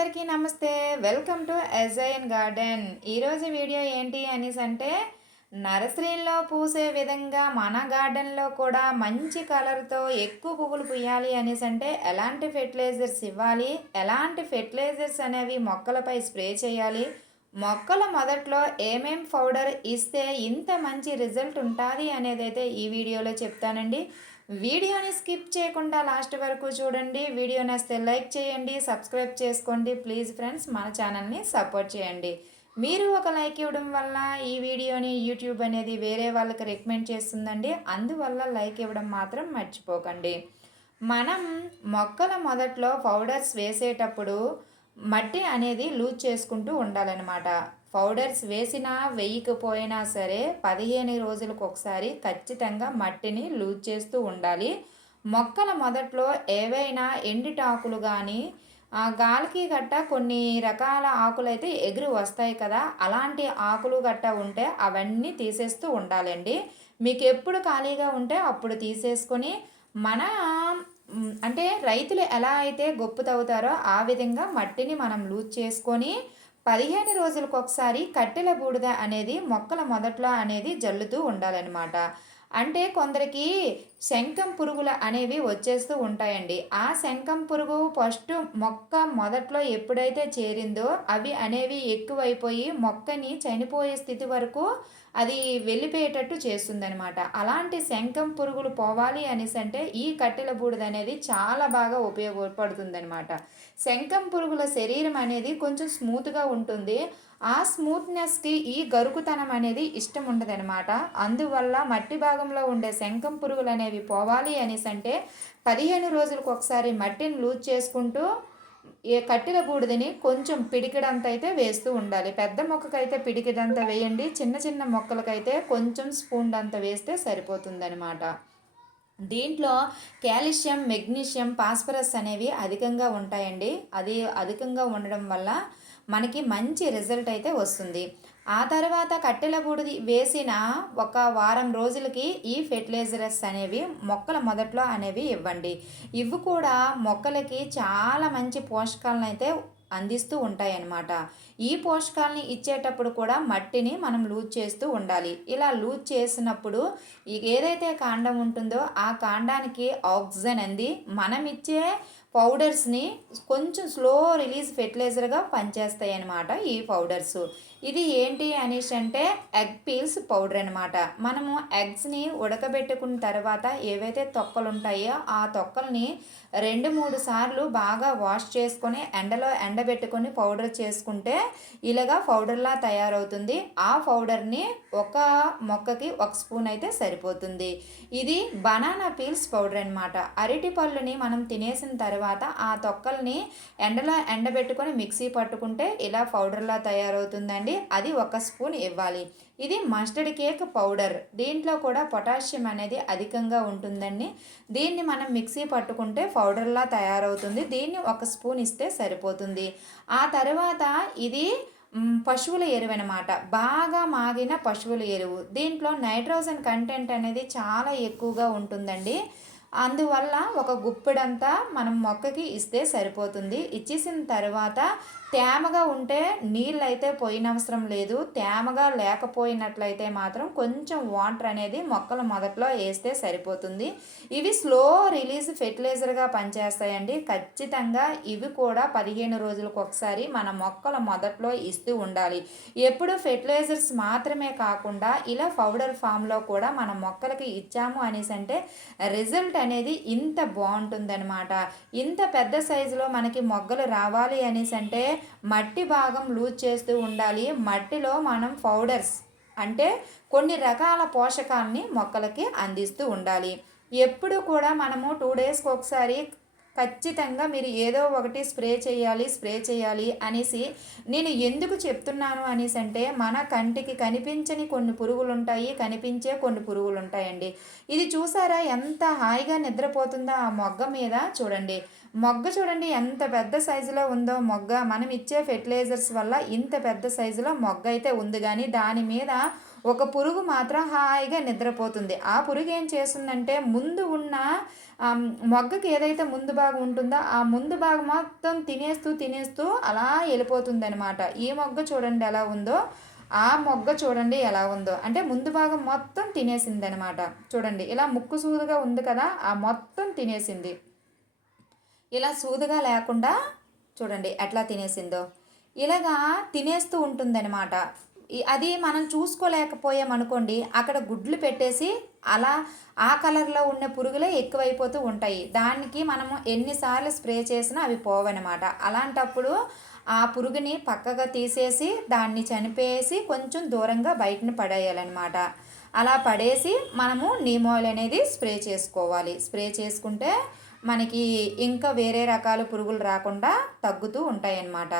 అందరికీ నమస్తే. Welcome to SIN garden. ఈరోజు వీడియో ఏంటి అనేసి అంటే నర్సరీలో పూసే విధంగా మన గార్డెన్లో కూడా మంచి కలర్తో ఎక్కువ పువ్వులు పూయాలి అనేసి అంటే ఎలాంటి ఫెర్టిలైజర్స్ ఇవ్వాలి, ఎలాంటి ఫెర్టిలైజర్స్ అనేవి మొక్కలపై స్ప్రే చేయాలి, మొక్కల మొదట్లో ఏమేం పౌడర్ ఇస్తే ఇంత మంచి రిజల్ట్ ఉంటుంది అనేది అయితే ఈ వీడియోలో చెప్తానండి. వీడియోని స్కిప్ చేయకుండా లాస్ట్ వరకు చూడండి. వీడియో నచ్చితే లైక్ చేయండి, సబ్స్క్రైబ్ చేసుకోండి. ప్లీజ్ ఫ్రెండ్స్, మన ఛానల్ని సపోర్ట్ చేయండి. మీరు ఒక లైక్ ఇవ్వడం వల్ల ఈ వీడియోని యూట్యూబ్ అనేది వేరే వాళ్ళకి రికమెండ్ చేస్తుందండి. అందువల్ల లైక్ ఇవ్వడం మాత్రం మర్చిపోకండి. మనం మొక్కల మొదట్లో పౌడర్స్ వేసేటప్పుడు మట్టి అనేది లూజ్ చేసుకుంటూ ఉండాలన్నమాట. పౌడర్స్ వేసినా వేయకపోయినా సరే 15 రోజులకు ఒకసారి ఖచ్చితంగా మట్టిని లూజ్ చేస్తూ ఉండాలి. మొక్కల మొదట్లో ఏవైనా ఎండిటాకులు కానీ గాలికి గట్ట కొన్ని రకాల ఆకులైతే ఎగురు వస్తాయి కదా, అలాంటి ఆకులు గట్ట ఉంటే అవన్నీ తీసేస్తూ ఉండాలండి. మీకు ఎప్పుడు ఖాళీగా ఉంటే అప్పుడు తీసేసుకొని మన అంటే రైతులు ఎలా అయితే గొప్పు తవ్వుతారో ఆ విధంగా మట్టిని మనం లూజ్ చేసుకొని 15 రోజులకు ఒకసారి కట్టెల బూడిద అనేది మొక్కల మొదట్లో అనేది జల్లుతూ ఉండాలన్నమాట. అంటే కొందరికి శంఖం పురుగులు అనేవి వచ్చేస్తూ ఉంటాయండి. ఆ శంఖం పురుగు ఫస్ట్ మొక్క మొదట్లో ఎప్పుడైతే చేరిందో అవి అనేవి ఎక్కువైపోయి మొక్కని చనిపోయే స్థితి వరకు అది వెళ్ళిపోయేటట్టు చేస్తుందనమాట. అలాంటి శంఖం పురుగులు పోవాలి అనేసి అంటే ఈ కట్టెల బూడిద అనేది చాలా బాగా ఉపయోగపడుతుందనమాట. శంఖం పురుగుల శరీరం అనేది కొంచెం స్మూత్గా ఉంటుంది. ఆ స్మూత్నెస్కి ఈ గరుకుతనం అనేది ఇష్టం ఉండదనమాట. అందువల్ల మట్టి భాగంలో ఉండే శంఖం పురుగులు అనేవి పోవాలి అనేసి అంటే 15 రోజులకు ఒకసారి మట్టిని లూజ్ చేసుకుంటూ ఏ కట్టెల బూడిదని కొంచెం పిడికిడంత అయితే వేస్తూ ఉండాలి. పెద్ద మొక్కకైతే పిడికిడంత వేయండి, చిన్న చిన్న మొక్కలకైతే కొంచెం స్పూన్ అంత వేస్తే సరిపోతుందనమాట. దీంట్లో కాల్షియం, మెగ్నీషియం, ఫాస్ఫరస్ అనేవి అధికంగా ఉంటాయండి. అది అధికంగా ఉండడం వల్ల మనకి మంచి రిజల్ట్ అయితే వస్తుంది. ఆ తర్వాత కట్టెల బూడిది వేసిన ఒక వారం రోజులకి ఈ ఫెర్టిలైజర్స్ అనేవి మొక్కల మొదట్లో అనేవి ఇవ్వండి. ఇవి కూడా మొక్కలకి చాలా మంచి పోషకాలను అయితే అందిస్తూ ఉంటాయన్నమాట. ఈ పోషకాలని ఇచ్చేటప్పుడు కూడా మట్టిని మనం లూజ్ చేస్తూ ఉండాలి. ఇలా లూజ్ చేసినప్పుడు ఏదైతే కాండం ఉంటుందో ఆ కాండానికి ఆక్సిజన్ అంది మనం ఇచ్చే పౌడర్స్ని కొంచెం స్లో రిలీజ్ ఫెర్టిలైజర్గా పనిచేస్తాయి అన్నమాట ఈ పౌడర్స్. ఇది ఏంటి అనేసి అంటే ఎగ్ పీల్స్ పౌడర్ అనమాట. మనము ఎగ్స్ని ఉడకబెట్టుకున్న తర్వాత ఏవైతే తొక్కలు ఉంటాయో ఆ తొక్కల్ని 2-3 సార్లు బాగా వాష్ చేసుకొని ఎండలో ఎండబెట్టుకొని పౌడర్ చేసుకుంటే ఇలాగా పౌడర్లా తయారవుతుంది. ఆ పౌడర్ని ఒక మొక్కకి 1 స్పూన్ అయితే సరిపోతుంది. ఇది బనానా పీల్స్ పౌడర్ అనమాట. అరటి పళ్ళుని మనం తినేసిన తర్వాత ఆ తొక్కల్ని ఎండలో ఎండబెట్టుకొని మిక్సీ పట్టుకుంటే ఇలా పౌడర్లా తయారవుతుందండి. అది 1 స్పూన్ ఇవ్వాలి. ఇది మస్టర్డ్ కేక్ పౌడర్. దీంట్లో కూడా పొటాషియం అనేది అధికంగా ఉంటుందండి. దీన్ని మనం మిక్సీ పట్టుకుంటే పౌడర్లా తయారవుతుంది. దీన్ని 1 స్పూన్ ఇస్తే సరిపోతుంది. ఆ తర్వాత ఇది పశువుల ఎరువు అనమాట. బాగా మాగిన పశువుల ఎరువు. దీంట్లో నైట్రోజన్ కంటెంట్ అనేది చాలా ఎక్కువగా ఉంటుందండి. అందువల్ల ఒక గుప్పెడంతా మనం మొక్కకి ఇస్తే సరిపోతుంది. ఇచ్చేసిన తర్వాత తేమగా ఉంటే నీళ్ళు అయితే పోయినవసరం లేదు. తేమగా లేకపోయినట్లయితే మాత్రం కొంచెం వాటర్ అనేది మొక్కల మొదట్లో వేస్తే సరిపోతుంది. ఇవి స్లో రిలీజ్ ఫెర్టిలైజర్గా పనిచేస్తాయండి. ఖచ్చితంగా ఇవి కూడా 15 రోజులకు ఒకసారి మన మొక్కల మొదట్లో ఇస్తూ ఉండాలి. ఎప్పుడు ఫెర్టిలైజర్స్ మాత్రమే కాకుండా ఇలా పౌడర్ ఫామ్లో కూడా మన మొక్కలకి ఇచ్చాము అనేసి అంటే రిజల్ట్ అనేది ఇంత బాగుంటుందన్నమాట. ఇంత పెద్ద సైజులో మనకి మొగ్గలు రావాలి అనేసి అంటే మట్టి భాగం లూజ్ చేస్తూ ఉండాలి. మట్టిలో మనం పౌడర్స్ అంటే కొన్ని రకాల పోషకాలని మొక్కలకి అందిస్తూ ఉండాలి. ఎప్పుడు కూడా మనము 2 డేస్కి ఒకసారి ఖచ్చితంగా మీరు ఏదో ఒకటి స్ప్రే చేయాలి అనేసి నేను ఎందుకు చెప్తున్నాను అనేసి అంటే మన కంటికి కనిపించని కొన్ని పురుగులు ఉంటాయి, కనిపించే కొన్ని పురుగులు ఉంటాయండి. ఇది చూసారా ఎంత హాయిగా నిద్రపోతుందో ఆ మొగ్గ మీద. చూడండి మొగ్గ, చూడండి ఎంత పెద్ద సైజులో ఉందో మొగ్గ. మనం ఇచ్చే ఫెర్టిలైజర్స్ వల్ల ఇంత పెద్ద సైజులో మొగ్గ అయితే ఉంది, కానీ దాని మీద ఒక పురుగు మాత్రం హాయిగా నిద్రపోతుంది. ఆ పురుగు ఏం చేస్తుందంటే ముందు ఉన్న మొగ్గకి ఏదైతే ముందు భాగం ఉంటుందో ఆ ముందు భాగం మొత్తం తినేస్తూ అలా వెళ్ళిపోతుందనమాట. ఈ మొగ్గ చూడండి ఎలా ఉందో, ఆ మొగ్గ చూడండి ఎలా ఉందో. అంటే ముందు భాగం మొత్తం తినేసిందనమాట. చూడండి ఇలా ముక్కు సూదుగా ఉంది కదా, ఆ మొత్తం తినేసింది. ఇలా సూదుగా లేకుండా చూడండి ఎట్లా తినేసిందో. ఇలాగా తినేస్తూ ఉంటుందన్నమాట. అది మనం చూసుకోలేకపోయామనుకోండి, అక్కడ గుడ్లు పెట్టేసి అలా ఆ కలర్లో ఉన్న పురుగులే ఎక్కువైపోతూ ఉంటాయి. దానికి మనము ఎన్నిసార్లు స్ప్రే చేసినా అవి పోవన్నమాట. అలాంటప్పుడు ఆ పురుగుని పక్కగా తీసేసి దాన్ని చనిపేసి కొంచెం దూరంగా బయటని పడేయాలన్నమాట. అలా పడేసి మనము నీమ్ ఆయిల్ అనేది స్ప్రే చేసుకోవాలి. స్ప్రే చేసుకుంటే మనకి ఇంకా వేరే రకాల పురుగులు రాకుండా తగ్గుతూ ఉంటాయన్నమాట.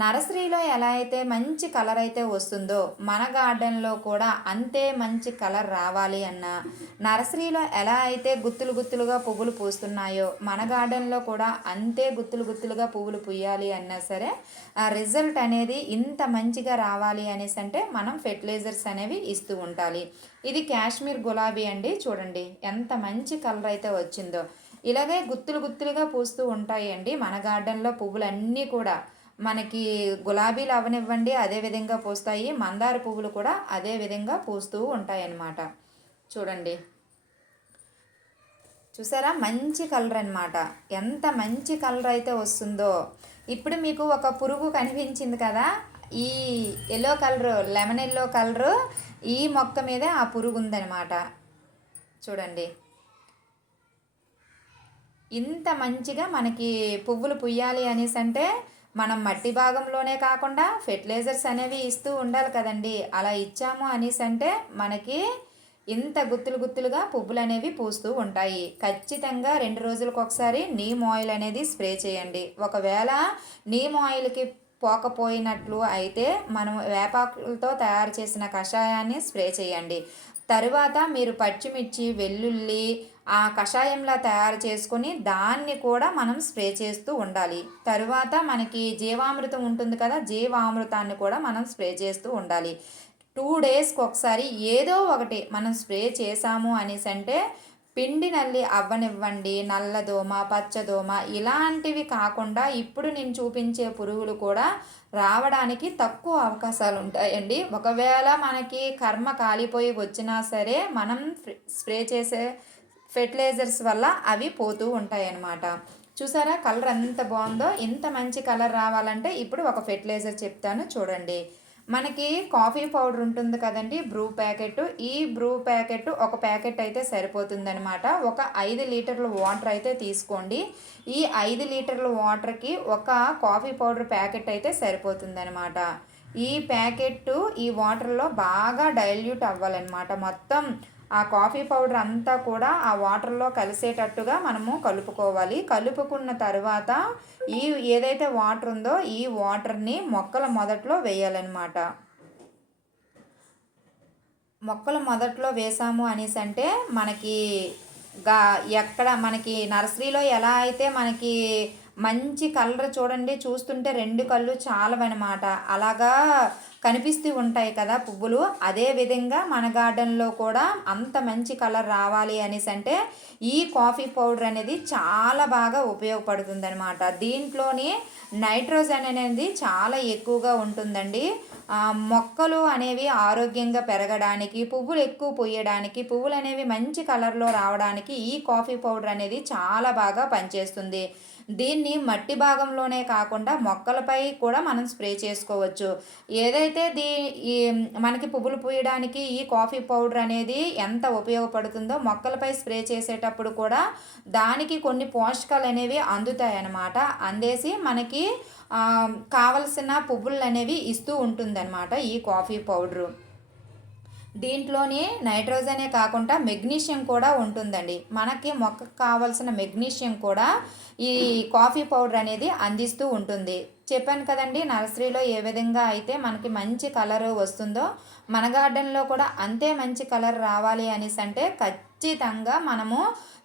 నర్సరీలో ఎలా అయితే మంచి కలర్ అయితే వస్తుందో మన గార్డెన్లో కూడా అంతే మంచి కలర్ రావాలి అన్నా, నర్సరీలో ఎలా అయితే గుత్తులు గుత్తులుగా పువ్వులు పూస్తున్నాయో మన గార్డెన్లో కూడా అంతే గుత్తులు గుత్తులుగా పువ్వులు పూయాలి అన్నా సరే ఆ రిజల్ట్ అనేది ఇంత మంచిగా రావాలి అనేసి అంటే మనం ఫెర్టిలైజర్స్ అనేవి ఇస్తూ ఉండాలి. ఇది కాశ్మీర్ గులాబీ అండి. చూడండి ఎంత మంచి కలర్ అయితే వచ్చిందో. ఇలాగే గుత్తులు గుత్తులుగా పూస్తూ ఉంటాయండి మన గార్డెన్లో పువ్వులన్నీ కూడా. మనకి గులాబీలు అవనివ్వండి అదే విధంగా పూస్తాయి, మందార పువ్వులు కూడా అదే విధంగా పూస్తూ ఉంటాయి అన్నమాట. చూడండి చూసారా మంచి కలర్ అన్నమాట. ఎంత మంచి కలర్ అయితే వస్తుందో. ఇప్పుడు మీకు ఒక పురుగు కనిపించింది కదా, ఈ yellow colour, lemon yellow colour, ఈ మొక్క మీదే ఆ పురుగు ఉందన్నమాట. చూడండి ఇంత మంచిగా మనకి పువ్వులు పుయ్యాలి అనేసి అంటే మనం మట్టి భాగంలోనే కాకుండా ఫెర్టిలైజర్స్ అనేవి ఇస్తూ ఉండాలి కదండి. అలా ఇచ్చాము అనేసి అంటే మనకి ఇంత గుత్తులు గుత్తులుగా పువ్వులు అనేవి పూస్తూ ఉంటాయి. ఖచ్చితంగా 2 రోజులకు ఒకసారి నీమ్ ఆయిల్ అనేది స్ప్రే చేయండి. ఒకవేళ నీమ్ ఆయిల్కి పోకపోయినట్లు అయితే మనం వేపాకులతో తయారు చేసిన కషాయాన్ని స్ప్రే చేయండి. తరువాత మీరు పచ్చిమిర్చి, వెల్లుల్లి ఆ కషాయంలా తయారు చేసుకొని దాన్ని కూడా మనం స్ప్రే చేస్తూ ఉండాలి. తరువాత మనకి జీవామృతం ఉంటుంది కదా, జీవామృతాన్ని కూడా మనం స్ప్రే చేస్తూ ఉండాలి. 2 డేస్కి ఒకసారి ఏదో ఒకటి మనం స్ప్రే చేసాము అనేసి అంటే పిండి నల్లి అవ్వనివ్వండి, నల్లదోమ, పచ్చదోమ ఇలాంటివి కాకుండా ఇప్పుడు నేను చూపించే పురుగులు కూడా రావడానికి తక్కువ అవకాశాలు ఉంటాయండి. ఒకవేళ మనకి కర్మ కాలిపోయి వచ్చినా సరే మనం స్ప్రే చేసే ఫెర్టిలైజర్స్ వల్ల అవి పోతూ ఉంటాయి అన్నమాట. చూసారా కలర్ ఎంత బాగుందో. ఇంత మంచి కలర్ రావాలంటే ఇప్పుడు ఒక ఫెర్టిలైజర్ చెప్తాను చూడండి. మనకి కాఫీ పౌడర్ ఉంటుంది కదండి, బ్రూ ప్యాకెట్. ఈ బ్రూ ప్యాకెట్ ఒక ప్యాకెట్ అయితే సరిపోతుందనమాట. ఒక 5 లీటర్ల వాటర్ అయితే తీసుకోండి. ఈ 5 లీటర్ల వాటర్కి ఒక కాఫీ పౌడర్ ప్యాకెట్ అయితే సరిపోతుందనమాట. ఈ ప్యాకెట్ ఈ వాటర్లో బాగా డైల్యూట్ అవ్వాలన్నమాట. మొత్తం ఆ కాఫీ పౌడర్ అంతా కూడా ఆ వాటర్లో కలిసేటట్టుగా మనము కలుపుకోవాలి. కలుపుకున్న తర్వాత ఈ ఏదైతే వాటర్ ఉందో ఈ వాటర్ని మొక్కల మొదట్లో వేయాలన్నమాట. మొక్కల మొదట్లో వేసాము అనేసి అంటే మనకి ఎక్కడ మనకి నర్సరీలో ఎలా అయితే మనకి మంచి కలర్ చూడండి, చూస్తుంటే 2 కళ్ళు చాలవన్నమాట. అలాగా కనిపిస్తూ ఉంటాయి కదా పువ్వులు. అదే విధంగా మన గార్డెన్లో కూడా అంత మంచి కలర్ రావాలి అనేసి అంటే ఈ కాఫీ పౌడర్ అనేది చాలా బాగా ఉపయోగపడుతుంది అనమాట. దీంట్లోని నైట్రోజన్ అనేది చాలా ఎక్కువగా ఉంటుందండి. మొక్కలు అనేవి ఆరోగ్యంగా పెరగడానికి, పువ్వులు ఎక్కువ పూయడానికి, పువ్వులు అనేవి మంచి కలర్లో రావడానికి ఈ కాఫీ పౌడర్ అనేది చాలా బాగా పనిచేస్తుంది. దీన్ని మట్టి భాగంలోనే కాకుండా మొక్కలపై కూడా మనం స్ప్రే చేసుకోవచ్చు. ఏదైతే ఈ మనకి పువ్వులు పూయడానికి ఈ కాఫీ పౌడర్ అనేది ఎంత ఉపయోగపడుతుందో మొక్కలపై స్ప్రే చేసేటప్పుడు కూడా దానికి కొన్ని పోషకాలు అనేవి అందుతాయి అన్నమాట. అందేసి మనకి కావలసిన పువ్వులు అనేవి ఇస్తూ ఉంటుందన్నమాట ఈ కాఫీ పౌడరు. దీంట్లోని నైట్రోజనే కాకుండా మెగ్నీషియం కూడా ఉంటుందండి. మనకి మొక్కకు కావాల్సిన మెగ్నీషియం కూడా ఈ కాఫీ పౌడర్ అనేది అందిస్తూ ఉంటుంది. చెప్పాను కదండి నర్సరీలో ఏ విధంగా అయితే మనకి మంచి కలర్ వస్తుందో మన గార్డెన్లో కూడా అంతే మంచి కలర్ రావాలి అనేసి అంటే ఖచ్చితంగా మనము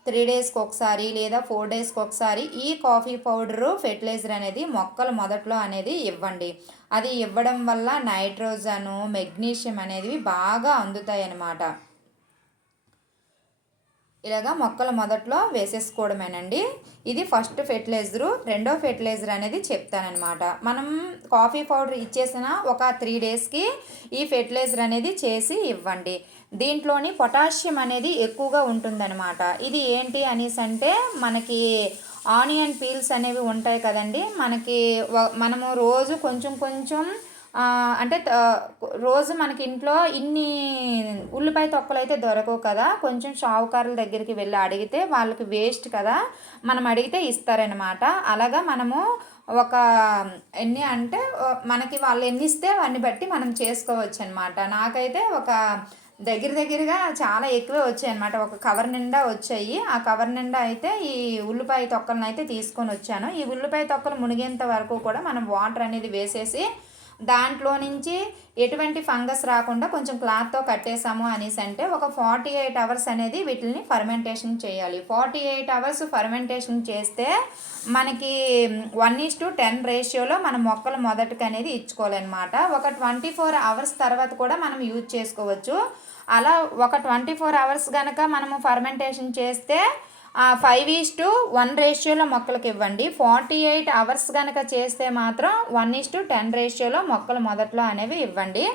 3 డేస్కి ఒకసారి లేదా 4 డేస్కి ఒకసారి ఈ కాఫీ పౌడరు ఫెర్టిలైజర్ అనేది మొక్కల మొదట్లో అనేది ఇవ్వండి. అది ఇవ్వడం వల్ల నైట్రోజను మెగ్నీషియం అనేది బాగా అందుతాయి అన్నమాట. ఇలాగా మొక్కల మొదట్లో వేసేసుకోవడమేనండి. ఇది ఫస్ట్ ఫెర్టిలైజరు. రెండో ఫెర్టిలైజర్ అనేది చెప్తానమాట. మనం కాఫీ పౌడర్ ఇచ్చేసిన ఒక 3 డేస్కి ఈ ఫెర్టిలైజర్ అనేది చేసి ఇవ్వండి. దీంట్లోని పొటాషియం అనేది ఎక్కువగా ఉంటుందన్నమాట. ఇది ఏంటి అనేసి అంటే మనకి ఆనియన్ పీల్స్ అనేవి ఉంటాయి కదండి, మనము రోజు కొంచెం కొంచెం అంటే రోజు మనకి ఇంట్లో ఇన్ని ఉల్లిపాయ తొక్కలు అయితే దొరకవు కదా, కొంచెం షావుకారుల దగ్గరికి వెళ్ళి అడిగితే వాళ్ళకి వేస్ట్ కదా, మనం అడిగితే ఇస్తారనమాట. అలాగా మనము ఒక ఎన్ని అంటే మనకి వాళ్ళు ఎన్ని ఇస్తే వాడిని బట్టి మనం చేసుకోవచ్చు అనమాట. నాకైతే ఒక దగ్గరగా చాలా ఎక్కువే వచ్చాయి అనమాట. ఒక కవర్ నిండా వచ్చాయి. ఆ కవర్ నిండా అయితే ఈ ఉల్లిపాయ తొక్కలను అయితే తీసుకొని వచ్చాను. ఈ ఉల్లిపాయ తొక్కలు మునిగేంత వరకు కూడా మనం వాటర్ అనేది వేసేసి దాంట్లో నుంచి ఎటువంటి ఫంగస్ రాకుండా కొంచెం క్లాత్తో కట్టేసాము అనేసి అంటే ఒక 48 అవర్స్ అనేది వీటిని ఫర్మెంటేషన్ చేయాలి. 48 అవర్స్ ఫర్మెంటేషన్ చేస్తే మనకి 1:10 రేషియోలో మన మొక్కలు మొదటికి అనేది ఇచ్చుకోవాలన్నమాట. ఒక 24 అవర్స్ తర్వాత కూడా మనం యూజ్ చేసుకోవచ్చు. అలా ఒక 24 అవర్స్ కనుక మనము ఫర్మెంటేషన్ చేస్తే 5:1 రేషియోలో మొక్కలకు ఇవ్వండి. 48 అవర్స్ కనుక చేస్తే మాత్రం 1:10 రేషియోలో మొక్కలు మొదట్లో అనేవి ఇవ్వండి.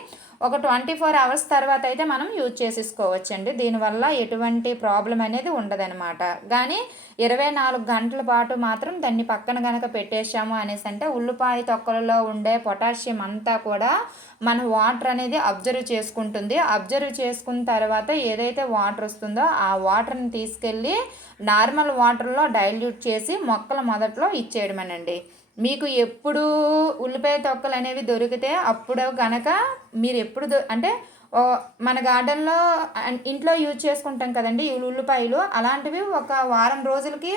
ఒక 24 అవర్స్ తర్వాత అయితే మనం యూజ్ చేసేసుకోవచ్చండి. దీనివల్ల ఎటువంటి ప్రాబ్లం అనేది ఉండదనమాట. కానీ 24 గంటల పాటు మాత్రం దాన్ని పక్కన కనుక పెట్టేసాము అనేసి అంటే ఉల్లిపాయ తొక్కలలో ఉండే పొటాషియం అంతా కూడా మన వాటర్ అనేది అబ్జర్వ్ చేసుకుంటుంది. అబ్జర్వ్ చేసుకున్న తర్వాత ఏదైతే వాటర్ వస్తుందో ఆ వాటర్ని తీసుకెళ్ళి నార్మల్ వాటర్లో డైల్యూట్ చేసి మొక్కల మొదట్లో ఇచ్చేయడమేనండి. మీకు ఎప్పుడు ఉల్లిపాయ తొక్కలు అనేవి దొరికితే అప్పుడు కనుక మీరు ఎప్పుడు అంటే మన గార్డెన్లో ఇంట్లో యూజ్ చేసుకుంటాం కదండి ఈ ఉల్లిపాయలు, అలాంటివి ఒక వారం రోజులకి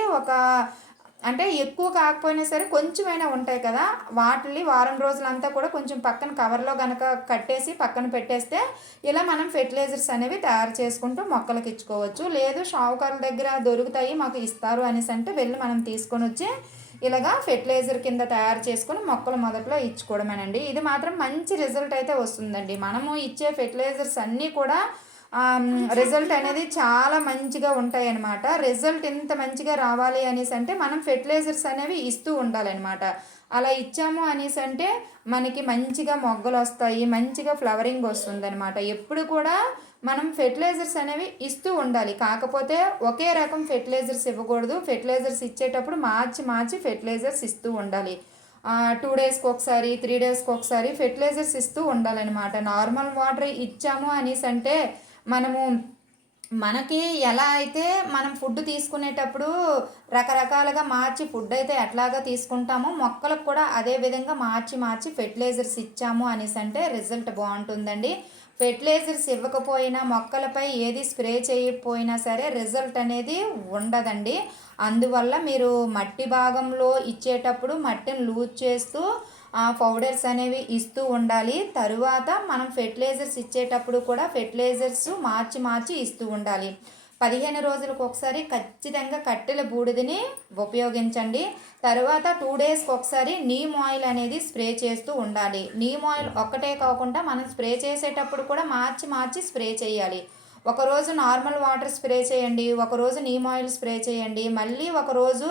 అంటే ఎక్కువ కాకపోయినా సరే కొంచెమైనా ఉంటాయి కదా, వాటిని వారం రోజులంతా కూడా కొంచెం పక్కన కవర్లో కనుక కట్టేసి పక్కన పెట్టేస్తే ఇలా మనం ఫెర్టిలైజర్స్ అనేవి తయారు చేసుకుంటూ మొక్కలకి ఇచ్చుకోవచ్చు. లేదు షావుకారుల దగ్గర దొరుకుతాయి మాకు ఇస్తారు అనేసి అంటే వెళ్ళి మనం తీసుకొని వచ్చి ఇలాగా ఫెర్టిలైజర్ కింద తయారు చేసుకొని మొక్కల మొదట్లో ఇచ్చుకోవడమేనండి. ఇది మాత్రం మంచి రిజల్ట్ అయితే వస్తుందండి. మనము ఇచ్చే ఫెర్టిలైజర్స్ అన్నీ కూడా రిజల్ట్ అనేది చాలా మంచిగా ఉంటాయి అన్నమాట. రిజల్ట్ ఎంత మంచిగా రావాలి అనేసి అంటే మనం ఫెర్టిలైజర్స్ అనేవి ఇస్తూ ఉండాలన్నమాట. అలా ఇచ్చాము అనేసి అంటే మనకి మంచిగా మొగ్గలు వస్తాయి, మంచిగా ఫ్లవరింగ్ వస్తుంది అనమాట. ఎప్పుడు కూడా మనం ఫెర్టిలైజర్స్ అనేవి ఇస్తూ ఉండాలి. కాకపోతే ఒకే రకం ఫెర్టిలైజర్స్ ఇవ్వకూడదు. ఫెర్టిలైజర్స్ ఇచ్చేటప్పుడు మార్చి ఫెర్టిలైజర్స్ ఇస్తూ ఉండాలి. 2 డేస్కి ఒకసారి 3 డేస్కి ఒకసారి ఫెర్టిలైజర్స్ ఇస్తూ ఉండాలన్నమాట. నార్మల్ వాటర్ ఇచ్చాము అనేసి అంటే మనకి ఎలా అయితే మనం ఫుడ్ తీసుకునేటప్పుడు రకరకాలుగా మార్చి ఫుడ్ అయితే ఎట్లాగా తీసుకుంటామో మొక్కలకు కూడా అదే విధంగా మార్చి ఫెర్టిలైజర్స్ ఇచ్చాము అనేసి అంటే రిజల్ట్ బాగుంటుందండి. ఫెర్టిలైజర్స్ ఇవ్వకపోయినా మొక్కలపై ఏది స్ప్రే చేయకపోయినా సరే రిజల్ట్ అనేది ఉండదండి. అందువల్ల మీరు మట్టి భాగంలో ఇచ్చేటప్పుడు మట్టిని లూజ్ చేస్తూ పౌడర్స్ అనేవి ఇస్తూ ఉండాలి. తరువాత మనం ఫెర్టిలైజర్స్ ఇచ్చేటప్పుడు కూడా ఫెర్టిలైజర్స్ మార్చి ఇస్తూ ఉండాలి. 15 రోజులకు ఒకసారి ఖచ్చితంగా కట్టెల బూడిదని ఉపయోగించండి. తర్వాత 2 డేస్కి ఒకసారి నీమ్ ఆయిల్ అనేది స్ప్రే చేస్తూ ఉండాలి. నీమ్ ఆయిల్ ఒక్కటే కాకుండా మనం స్ప్రే చేసేటప్పుడు కూడా మార్చి స్ప్రే చేయాలి. ఒకరోజు నార్మల్ వాటర్ స్ప్రే చేయండి, ఒకరోజు నీమ్ ఆయిల్ స్ప్రే చేయండి, మళ్ళీ ఒకరోజు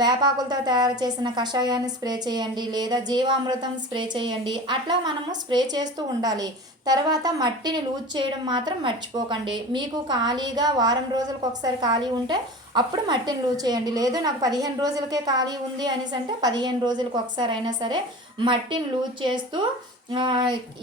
వేపాకులతో తయారు చేసిన కషాయాన్ని స్ప్రే చేయండి, లేదా జీవామృతం స్ప్రే చేయండి. అట్లా మనము స్ప్రే చేస్తూ ఉండాలి. తర్వాత మట్టిని లూజ్ చేయడం మాత్రం మర్చిపోకండి. మీకు ఖాళీగా వారం రోజులకు ఒకసారి ఖాళీ ఉంటే అప్పుడు మట్టిని లూజ్ చేయండి. లేదు నాకు 15 రోజులకే ఖాళీ ఉంది అనేసి అంటే 15 రోజులకు ఒకసారి అయినా సరే మట్టిని లూజ్ చేస్తూ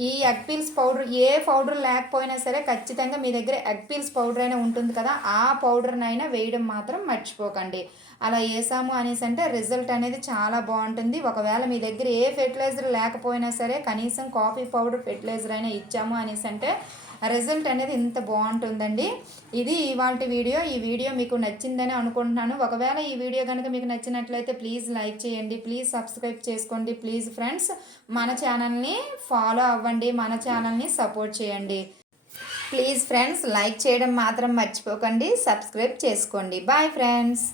ఈ ఎగ్ పీల్స్ పౌడర్ ఏ పౌడర్ లేకపోయినా సరే ఖచ్చితంగా మీ దగ్గర ఎగ్ పీల్స్ పౌడర్ అయినా ఉంటుంది కదా, ఆ పౌడర్నైనా వేయడం మాత్రం మర్చిపోకండి. అలా వేసాము అనేసి అంటే రిజల్ట్ అనేది చాలా బాగుంటుంది. ఒకవేళ మీ దగ్గర ఏ ఫెర్టిలైజర్ లేకపోయినా సరే కనీసం కాఫీ పౌడర్ ఫెర్టిలైజర్ అయినా ఇచ్చాము అనేసి అంటే రిజల్ట్ అనేది ఇంత బాగుంటుందండి. ఇది ఇవాల్టి వీడియో. ఈ వీడియో మీకు నచ్చిందని అనుకుంటున్నాను. ఒకవేళ ఈ వీడియో కనుక మీకు నచ్చినట్లయితే ప్లీజ్ లైక్ చేయండి, ప్లీజ్ సబ్స్క్రైబ్ చేసుకోండి, ప్లీజ్ ఫ్రెండ్స్ మన ఛానల్ని ఫాలో అవ్వండి, మన ఛానల్ని సపోర్ట్ చేయండి. ప్లీజ్ ఫ్రెండ్స్ లైక్ చేయడం మాత్రం మర్చిపోకండి, సబ్స్క్రైబ్ చేసుకోండి. Bye friends.